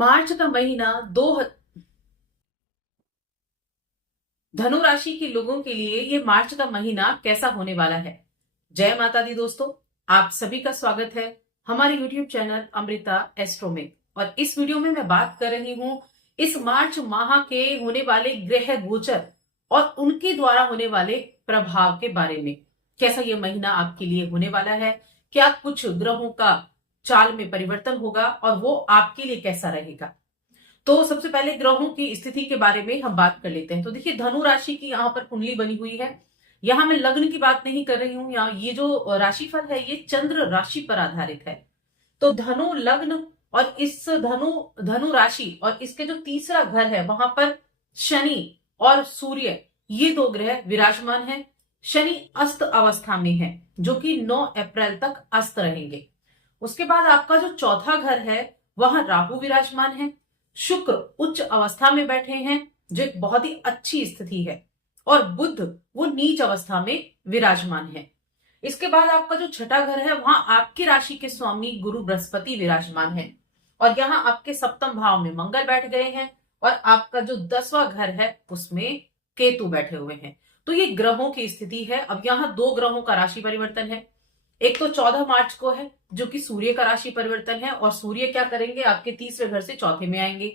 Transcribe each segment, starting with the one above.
मार्च का महीना धनु राशि के लोगों के लिए ये मार्च का महीना कैसा होने वाला है। जय माता दी दोस्तों, आप सभी का स्वागत है हमारे YouTube चैनल अमृता एस्ट्रो में। और इस वीडियो में मैं बात कर रही हूँ इस मार्च माह के होने वाले ग्रह गोचर और उनके द्वारा होने वाले प्रभाव के बारे में। कैसा ये महीना आपके लिए होने वाला है, क्या कुछ ग्रहों का चाल में परिवर्तन होगा और वो आपके लिए कैसा रहेगा। तो सबसे पहले ग्रहों की स्थिति के बारे में हम बात कर लेते हैं। तो देखिए, धनु राशि की यहाँ पर कुंडली बनी हुई है। यहाँ मैं लग्न की बात नहीं कर रही हूँ, यहाँ ये जो राशिफल है ये चंद्र राशि पर आधारित है। तो धनु लग्न और इस धनु राशि और इसके जो तीसरा घर है वहां पर शनि और सूर्य ये दो ग्रह विराजमान है। शनि अस्त अवस्था में है जो कि 9 अप्रैल तक अस्त रहेंगे। उसके बाद आपका जो चौथा घर है वहां राहु विराजमान है। शुक्र उच्च अवस्था में बैठे हैं जो एक बहुत ही अच्छी स्थिति है, और बुध वो नीच अवस्था में विराजमान है। इसके बाद आपका जो छठा घर है वहां आपकी राशि के स्वामी गुरु बृहस्पति विराजमान है, और यहाँ आपके सप्तम भाव में मंगल बैठ गए हैं, और आपका जो 10वां घर है उसमें केतु बैठे हुए हैं। तो ये ग्रहों की स्थिति है। अब यहाँ दो ग्रहों का राशि परिवर्तन है। एक तो 14 मार्च को है जो कि सूर्य का राशि परिवर्तन है, और सूर्य क्या करेंगे, आपके तीसरे घर से चौथे में आएंगे।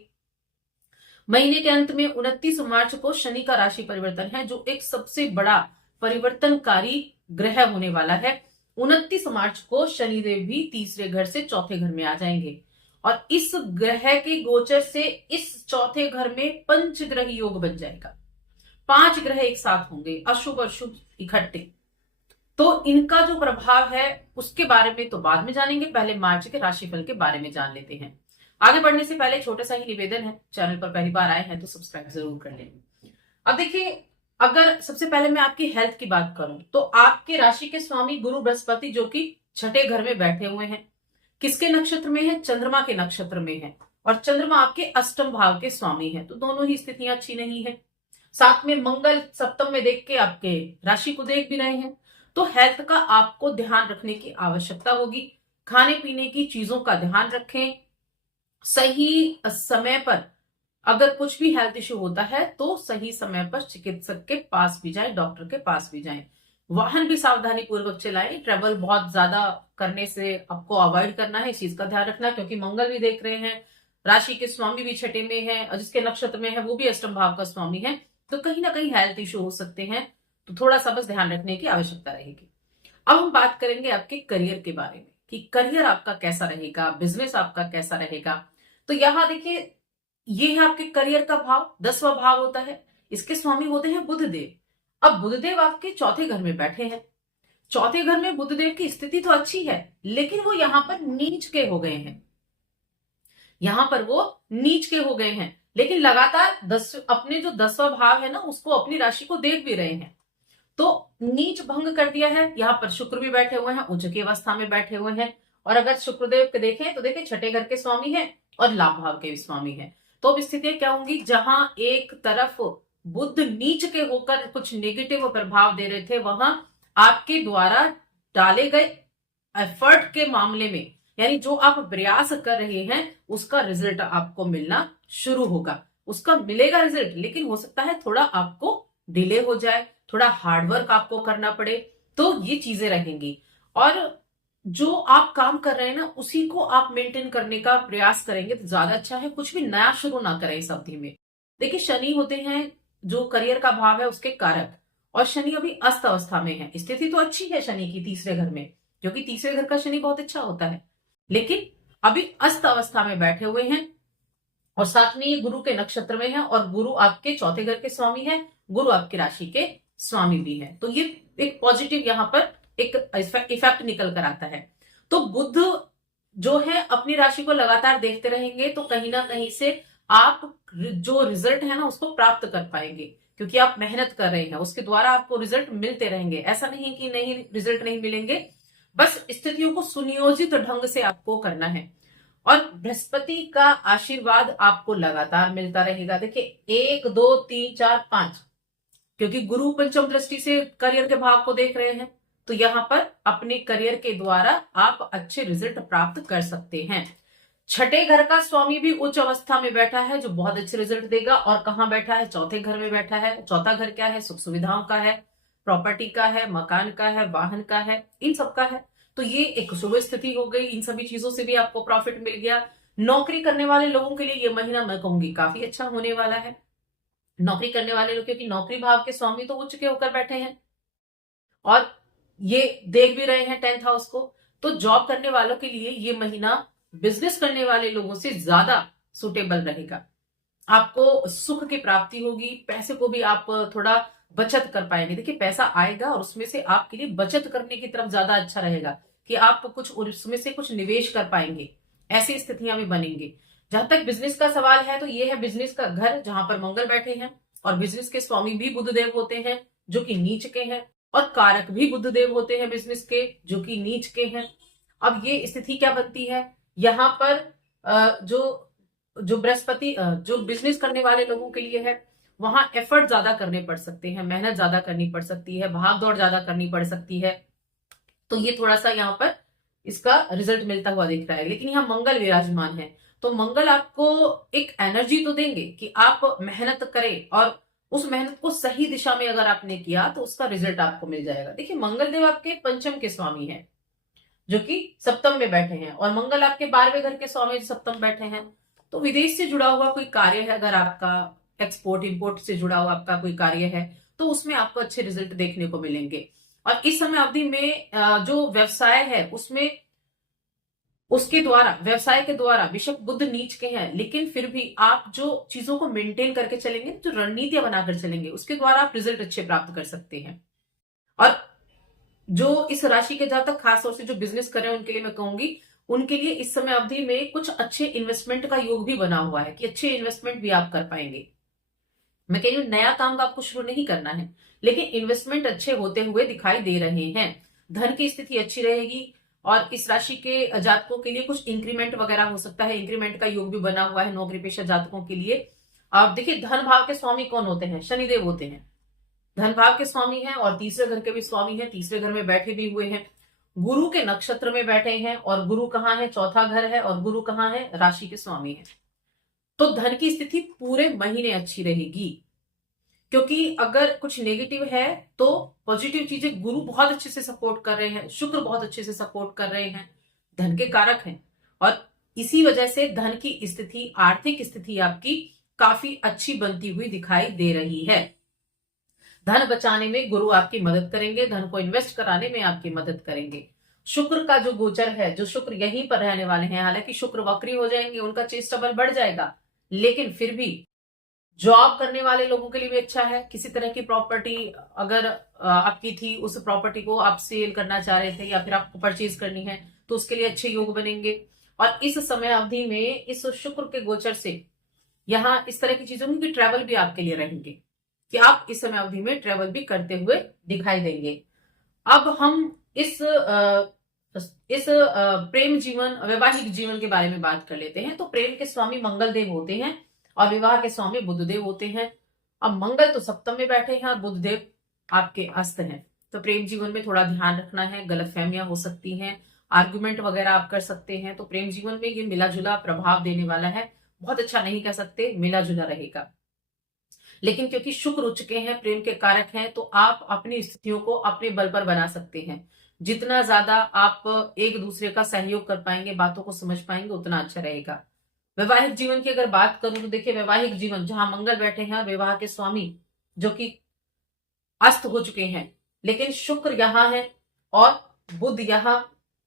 महीने के अंत में 29 मार्च को शनि का राशि परिवर्तन है जो एक सबसे बड़ा परिवर्तनकारी ग्रह होने वाला है। 29 मार्च को शनिदेव भी तीसरे घर से चौथे घर में आ जाएंगे, और इस ग्रह के गोचर से इस चौथे घर में पंचग्रह योग बन जाएगा। 5 ग्रह एक साथ होंगे, अशुभ अशुभ इकट्ठे। तो इनका जो प्रभाव है उसके बारे में तो बाद में जानेंगे, पहले मार्च के राशिफल के बारे में जान लेते हैं। आगे बढ़ने से पहले छोटा सा ही निवेदन है, चैनल पर पहली बार आए हैं तो सब्सक्राइब जरूर कर लें। अब देखिए, अगर सबसे पहले मैं आपकी हेल्थ की बात करूं तो आपके राशि के स्वामी गुरु बृहस्पति जो कि छठे घर में बैठे हुए हैं, किसके नक्षत्र में है, चंद्रमा के नक्षत्र में है, और चंद्रमा आपके अष्टम भाव के स्वामी है। तो दोनों ही स्थितियां अच्छी नहीं है। साथ में मंगल सप्तम में देख के आपके राशि को देख भी रहे हैं। तो हेल्थ का आपको ध्यान रखने की आवश्यकता होगी। खाने पीने की चीजों का ध्यान रखें, सही समय पर अगर कुछ भी हेल्थ इश्यू होता है तो सही समय पर चिकित्सक के पास भी जाएं, डॉक्टर के पास भी जाएं। वाहन भी सावधानी पूर्वक चलाएं। ट्रेवल बहुत ज्यादा करने से आपको अवॉइड करना है, इस चीज का ध्यान रखना है, क्योंकि मंगल भी देख रहे हैं, राशि के स्वामी भी छठे में है, और जिसके नक्षत्र में है वो भी अष्टम भाव का स्वामी है। तो कहीं ना कहीं हेल्थ इश्यू हो सकते हैं, तो थोड़ा सा बस ध्यान रखने की आवश्यकता रहेगी। अब हम बात करेंगे आपके करियर के बारे में कि करियर आपका कैसा रहेगा, बिजनेस आपका कैसा रहेगा। तो यहां देखिए, ये है आपके करियर का भाव, 10वां भाव होता है, इसके स्वामी होते हैं बुधदेव। अब बुधदेव आपके चौथे घर में बैठे हैं। चौथे घर में बुधदेव की स्थिति तो अच्छी है, लेकिन वो यहां पर नीच के हो गए हैं। यहां पर वो नीच के हो गए हैं, लेकिन लगातार अपने जो 10वां भाव है ना उसको अपनी राशि को देख भी रहे हैं। तो नीच भंग कर दिया है। यहाँ पर शुक्र भी बैठे हुए हैं, उच्च की अवस्था में बैठे हुए हैं, और अगर शुक्रदेव को देखें तो देखें छठे घर के स्वामी हैं और लाभ भाव के भी स्वामी हैं। तो अब स्थितियां क्या होंगी, जहां एक तरफ बुध नीच के होकर कुछ नेगेटिव प्रभाव दे रहे थे, वहां आपके द्वारा डाले गए एफर्ट के मामले में, यानी जो आप प्रयास कर रहे हैं उसका रिजल्ट आपको मिलना शुरू होगा। उसका मिलेगा रिजल्ट, लेकिन हो सकता है थोड़ा आपको डिले हो जाए, थोड़ा हार्डवर्क आपको करना पड़े। तो ये चीजें रहेंगी, और जो आप काम कर रहे हैं ना उसी को आप मेंटेन करने का प्रयास करेंगे तो ज्यादा अच्छा है। कुछ भी नया शुरू ना करें इस अवधि में। देखिए, शनि होते हैं जो करियर का भाव है उसके कारक, और शनि अभी अस्त अवस्था में है। स्थिति तो अच्छी है शनि की तीसरे घर में, क्योंकि तीसरे घर का शनि बहुत अच्छा होता है, लेकिन अभी अस्त अवस्था में बैठे हुए हैं, और साथ में ये गुरु के नक्षत्र में है, और गुरु आपके चौथे घर के स्वामी है, गुरु आपकी राशि के स्वामी भी है। तो ये एक पॉजिटिव यहाँ पर एक इफेक्ट निकल कर आता है। तो बुध जो है अपनी राशि को लगातार देखते रहेंगे, तो कहीं ना कहीं से आप जो रिजल्ट है ना उसको प्राप्त कर पाएंगे, क्योंकि आप मेहनत कर रहे हैं, उसके द्वारा आपको रिजल्ट मिलते रहेंगे। ऐसा नहीं कि नहीं रिजल्ट नहीं मिलेंगे, बस स्थितियों को सुनियोजित ढंग से आपको करना है, और बृहस्पति का आशीर्वाद आपको लगातार मिलता रहेगा। देखिए, 1 2 3 4 5, क्योंकि गुरु पंचम दृष्टि से करियर के भाव को देख रहे हैं, तो यहाँ पर अपने करियर के द्वारा आप अच्छे रिजल्ट प्राप्त कर सकते हैं। छठे घर का स्वामी भी उच्च अवस्था में बैठा है, जो बहुत अच्छे रिजल्ट देगा। और कहाँ बैठा है? चौथे घर में बैठा है। चौथा घर क्या है? सुख सुविधाओं का है, प्रॉपर्टी का है, मकान का है, वाहन का है, इन सब का है। तो ये एक शुभ स्थिति हो गई। इन सभी चीजों से भी आपको प्रॉफिट मिल गया। नौकरी करने वाले लोगों के लिए ये महीना मैं कहूंगी काफी अच्छा होने वाला है। नौकरी करने वाले लोग, क्योंकि नौकरी भाव के स्वामी तो उच्च के होकर बैठे हैं और ये देख भी रहे हैं 10th हाउस को। तो जॉब करने वालों के लिए ये महीना बिजनेस करने वाले लोगों से ज्यादा सुटेबल रहेगा। आपको सुख की प्राप्ति होगी। पैसे को भी आप थोड़ा बचत कर पाएंगे। देखिए, पैसा आएगा और उसमें से आपके लिए बचत करने की तरफ ज्यादा अच्छा रहेगा कि आप कुछ उसमें से कुछ निवेश कर पाएंगे। ऐसी स्थितियां भी बनेंगी। जहां तक बिजनेस का सवाल है, तो ये है बिजनेस का घर जहां पर मंगल बैठे हैं और बिजनेस के स्वामी भी बुधदेव होते हैं, जो कि नीच के हैं, और कारक भी बुधदेव होते हैं बिजनेस के, जो कि नीच के हैं। अब ये स्थिति क्या बनती है? यहाँ पर जो जो बृहस्पति जो बिजनेस करने वाले लोगों के लिए है, वहां एफर्ट ज्यादा करने पड़ सकते हैं, मेहनत ज्यादा करनी पड़ सकती है, भाग दौड़ ज्यादा करनी पड़ सकती है। तो ये थोड़ा सा यहाँ पर इसका रिजल्ट मिलता हुआ दिख रहा है। लेकिन यहाँ मंगल विराजमान है, तो मंगल आपको एक एनर्जी तो देंगे कि आप मेहनत करें, और उस मेहनत को सही दिशा में अगर आपने किया तो उसका रिजल्ट आपको मिल जाएगा। देखिए, मंगल देव आपके पंचम के स्वामी हैं, जो कि सप्तम में बैठे हैं, और मंगल आपके 12वें घर के स्वामी सप्तम बैठे हैं। तो विदेश से जुड़ा हुआ कोई कार्य है, अगर आपका एक्सपोर्ट इंपोर्ट से जुड़ा हुआ आपका कोई कार्य है, तो उसमें आपको अच्छे रिजल्ट देखने को मिलेंगे। और इस समय अवधि में जो व्यवसाय है उसमें उसके द्वारा, व्यवसाय के द्वारा विषक बुध नीच के हैं, लेकिन फिर भी आप जो चीजों को मेंटेन करके चलेंगे, जो रणनीतियां बनाकर चलेंगे, उसके द्वारा आप रिजल्ट अच्छे प्राप्त कर सकते हैं। और जो इस राशि के जातक खास तौर से जो बिजनेस कर रहे हैं, उनके लिए मैं कहूंगी, उनके लिए इस समय अवधि में कुछ अच्छे इन्वेस्टमेंट का योग भी बना हुआ है कि अच्छे इन्वेस्टमेंट भी आप कर पाएंगे। मैं कह रही हूं, नया काम का आपको शुरू नहीं करना है, लेकिन इन्वेस्टमेंट अच्छे होते हुए दिखाई दे रहे हैं। धन की स्थिति अच्छी रहेगी, और इस राशि के जातकों के लिए कुछ इंक्रीमेंट वगैरह हो सकता है। इंक्रीमेंट का योग भी बना हुआ है नौकरी पेशा जातकों के लिए। अब देखिए, धन भाव के स्वामी कौन होते हैं? शनिदेव होते हैं। धन भाव के स्वामी हैं और तीसरे घर के भी स्वामी हैं। तीसरे घर में बैठे भी हुए हैं, गुरु के नक्षत्र में बैठे हैं, और गुरु कहाँ है? चौथा घर है। और गुरु कहाँ है? राशि के स्वामी है। तो धन की स्थिति पूरे महीने अच्छी रहेगी, क्योंकि अगर कुछ नेगेटिव है तो पॉजिटिव चीजें गुरु बहुत अच्छे से सपोर्ट कर रहे हैं, शुक्र बहुत अच्छे से सपोर्ट कर रहे हैं, धन के कारक हैं। और इसी वजह से धन की स्थिति, आर्थिक स्थिति आपकी काफी अच्छी बनती हुई दिखाई दे रही है। धन बचाने में गुरु आपकी मदद करेंगे, धन को इन्वेस्ट कराने में आपकी मदद करेंगे। शुक्र का जो गोचर है, जो शुक्र यहीं पर रहने वाले हैं, हालांकि शुक्र वक्री हो जाएंगे, उनका चेष्टा बल बढ़ जाएगा, लेकिन फिर भी जॉब करने वाले लोगों के लिए भी अच्छा है। किसी तरह की प्रॉपर्टी अगर आपकी थी, उस प्रॉपर्टी को आप सेल करना चाह रहे थे या फिर आपको परचेज करनी है, तो उसके लिए अच्छे योग बनेंगे। और इस समय अवधि में इस शुक्र के गोचर से यहाँ इस तरह की चीजों में ट्रैवल भी आपके लिए रहेंगे कि आप इस समय अवधि में ट्रैवल भी करते हुए दिखाई देंगे। अब हम इस प्रेम जीवन, वैवाहिक जीवन के बारे में बात कर लेते हैं। तो प्रेम के स्वामी मंगल देव होते हैं और विवाह के स्वामी बुधदेव होते हैं। अब मंगल तो सप्तम में बैठे हैं और बुधदेव आपके अस्त हैं। तो प्रेम जीवन में थोड़ा ध्यान रखना है, गलतफहमियां हो सकती हैं, आर्गुमेंट वगैरह आप कर सकते हैं। तो प्रेम जीवन में ये मिला जुला प्रभाव देने वाला है। बहुत अच्छा नहीं कह सकते, मिला जुला रहेगा। लेकिन क्योंकि शुक्र उच्च के हैं, प्रेम के कारक हैं, तो आप अपनी स्थितियों को अपने बल पर बना सकते हैं। जितना ज्यादा आप एक दूसरे का सहयोग कर पाएंगे, बातों को समझ पाएंगे, उतना अच्छा रहेगा। वैवाहिक जीवन की अगर बात करूं तो देखिए, वैवाहिक जीवन जहां मंगल बैठे हैं और विवाह के स्वामी जो कि अस्त हो चुके हैं, लेकिन शुक्र यहां है और बुध यहां,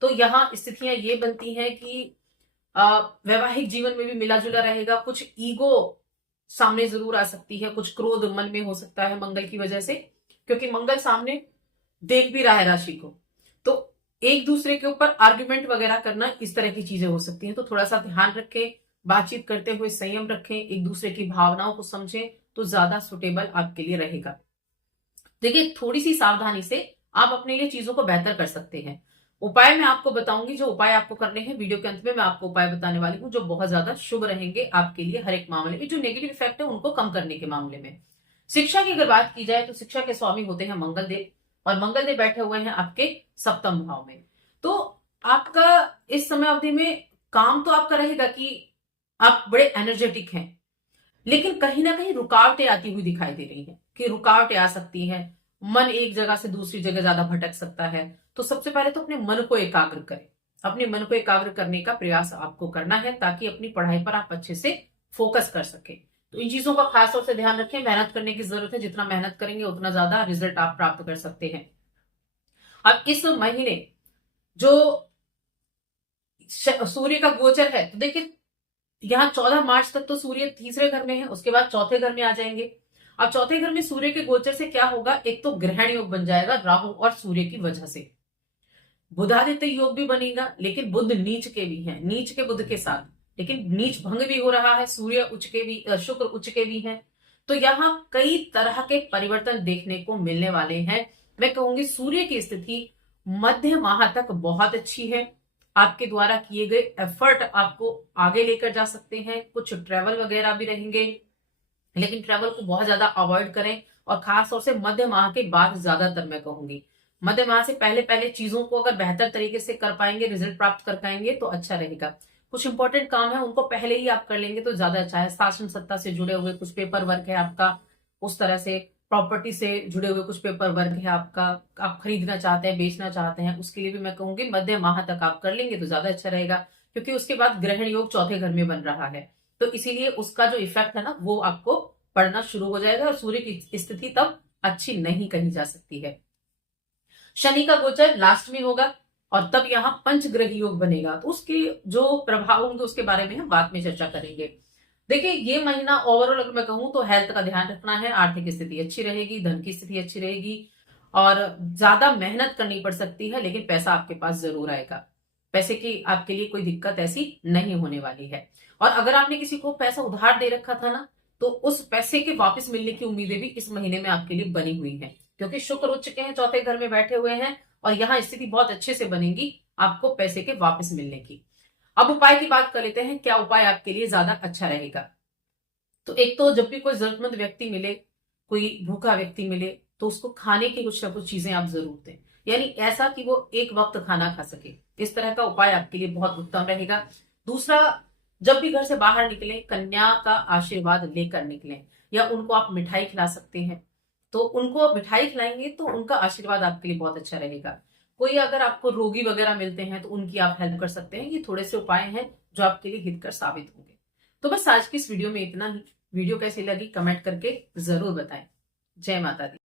तो यहां स्थितियां ये बनती हैं कि वैवाहिक जीवन में भी मिला जुला रहेगा। कुछ ईगो सामने जरूर आ सकती है, कुछ क्रोध मन में हो सकता है मंगल की वजह से, क्योंकि मंगल सामने देख भी रहा है राशि को। तो एक दूसरे के ऊपर आर्ग्यूमेंट वगैरह करना, इस तरह की चीजें हो सकती हैं। तो थोड़ा सा ध्यान रखें, बातचीत करते हुए संयम रखें, एक दूसरे की भावनाओं को समझें, तो ज्यादा सुटेबल आपके लिए रहेगा। देखिए, थोड़ी सी सावधानी से आप अपने लिए चीजों को बेहतर कर सकते हैं। उपाय मैं आपको बताऊंगी, जो उपाय आपको करने हैं वीडियो के अंत में मैं आपको उपाय बताने वाली हूँ, जो बहुत ज्यादा शुभ रहेंगे आपके लिए हर एक मामले में। जो नेगेटिव इफेक्ट है उनको कम करने के मामले में। शिक्षा की अगर बात की जाए तो शिक्षा के स्वामी होते हैं मंगल देव, और मंगल देव बैठे हुए हैं आपके सप्तम भाव में। तो आपका इस समय अवधि में काम तो आपका रहेगा कि आप बड़े एनर्जेटिक हैं, लेकिन कहीं ना कहीं रुकावटें आती हुई दिखाई दे रही हैं कि रुकावटें आ सकती हैं। मन एक जगह से दूसरी जगह ज्यादा भटक सकता है। तो सबसे पहले तो अपने मन को एकाग्र करें। अपने मन को एकाग्र करने का प्रयास आपको करना है ताकि अपनी पढ़ाई पर आप अच्छे से फोकस कर सके। तो इन चीजों का खास तौर से ध्यान रखें। मेहनत करने की जरूरत है, जितना मेहनत करेंगे उतना ज्यादा रिजल्ट आप प्राप्त कर सकते हैं। अब इस महीने जो सूर्य का गोचर है, तो देखिए यहाँ 14 मार्च तक तो सूर्य तीसरे घर में है, उसके बाद चौथे घर में आ जाएंगे। अब चौथे घर में सूर्य के गोचर से क्या होगा, एक तो ग्रहण योग बन जाएगा राहु और सूर्य की वजह से। बुधादित्य योग भी बनेगा, लेकिन बुध नीच के भी है, नीच के बुध के साथ, लेकिन नीच भंग भी हो रहा है। सूर्य उच्च के भी, शुक्र उच्च के भी हैं। तो यहाँ कई तरह के परिवर्तन देखने को मिलने वाले हैं। मैं कहूंगी सूर्य की स्थिति मध्य माह तक बहुत अच्छी है। आपके द्वारा किए गए एफर्ट आपको आगे लेकर जा सकते हैं। कुछ ट्रेवल वगैरह भी रहेंगे, लेकिन ट्रेवल को बहुत ज्यादा अवॉइड करें, और खास तौर से मध्य माह के बाद ज्यादातर मैं कहूंगी। मध्य माह से पहले पहले चीजों को अगर बेहतर तरीके से कर पाएंगे, रिजल्ट प्राप्त कर पाएंगे तो अच्छा रहेगा। कुछ इंपॉर्टेंट काम है उनको पहले ही आप कर लेंगे तो ज्यादा अच्छा है। शासन सत्ता से जुड़े हुए कुछ पेपर वर्क है आपका, उस तरह से प्रॉपर्टी से जुड़े हुए कुछ पेपर वर्क है आपका, आप खरीदना चाहते हैं, बेचना चाहते हैं, उसके लिए भी मैं कहूंगी मध्य माह तक आप कर लेंगे तो ज्यादा अच्छा रहेगा। क्योंकि उसके बाद ग्रहण योग चौथे घर में बन रहा है, तो इसीलिए उसका जो इफेक्ट है ना वो आपको पड़ना शुरू हो जाएगा, और सूर्य की स्थिति तब अच्छी नहीं कही जा सकती है। शनि का गोचर लास्ट में होगा, और तब यहाँ पंचग्रह योग बनेगा, तो उसके जो प्रभाव होंगे उसके बारे में हम बाद में चर्चा करेंगे। देखिए ये महीना ओवरऑल अगर मैं कहूं तो हेल्थ का ध्यान रखना है। आर्थिक स्थिति अच्छी रहेगी, धन की स्थिति अच्छी रहेगी, और ज्यादा मेहनत करनी पड़ सकती है, लेकिन पैसा आपके पास जरूर आएगा। पैसे की आपके लिए कोई दिक्कत ऐसी नहीं होने वाली है। और अगर आपने किसी को पैसा उधार दे रखा था ना, तो उस पैसे के वापस मिलने की उम्मीदें भी इस महीने में आपके लिए बनी हुई हैं, क्योंकि शुक्र उच्च के हैं, चौथे घर में बैठे हुए हैं, और यहाँ स्थिति बहुत अच्छे से बनेगी आपको पैसे के वापस मिलने की। अब उपाय की बात कर लेते हैं, क्या उपाय आपके लिए ज्यादा अच्छा रहेगा। तो एक तो जब भी कोई जरूरतमंद व्यक्ति मिले, कोई भूखा व्यक्ति मिले, तो उसको खाने की कुछ ना कुछ चीजें आप जरूर दें, यानी ऐसा कि वो एक वक्त खाना खा सके। इस तरह का उपाय आपके लिए बहुत उत्तम रहेगा। दूसरा, जब भी घर से बाहर निकले कन्या का आशीर्वाद लेकर निकलें, या उनको आप मिठाई खिला सकते हैं, तो उनको मिठाई खिलाएंगे तो उनका आशीर्वाद आपके लिए बहुत अच्छा रहेगा। कोई अगर आपको रोगी वगैरह मिलते हैं तो उनकी आप हेल्प कर सकते हैं। ये थोड़े से उपाय हैं जो आपके लिए हितकर साबित होंगे। तो बस आज की इस वीडियो में इतना ही। वीडियो कैसी लगी कमेंट करके जरूर बताएं। जय माता दी।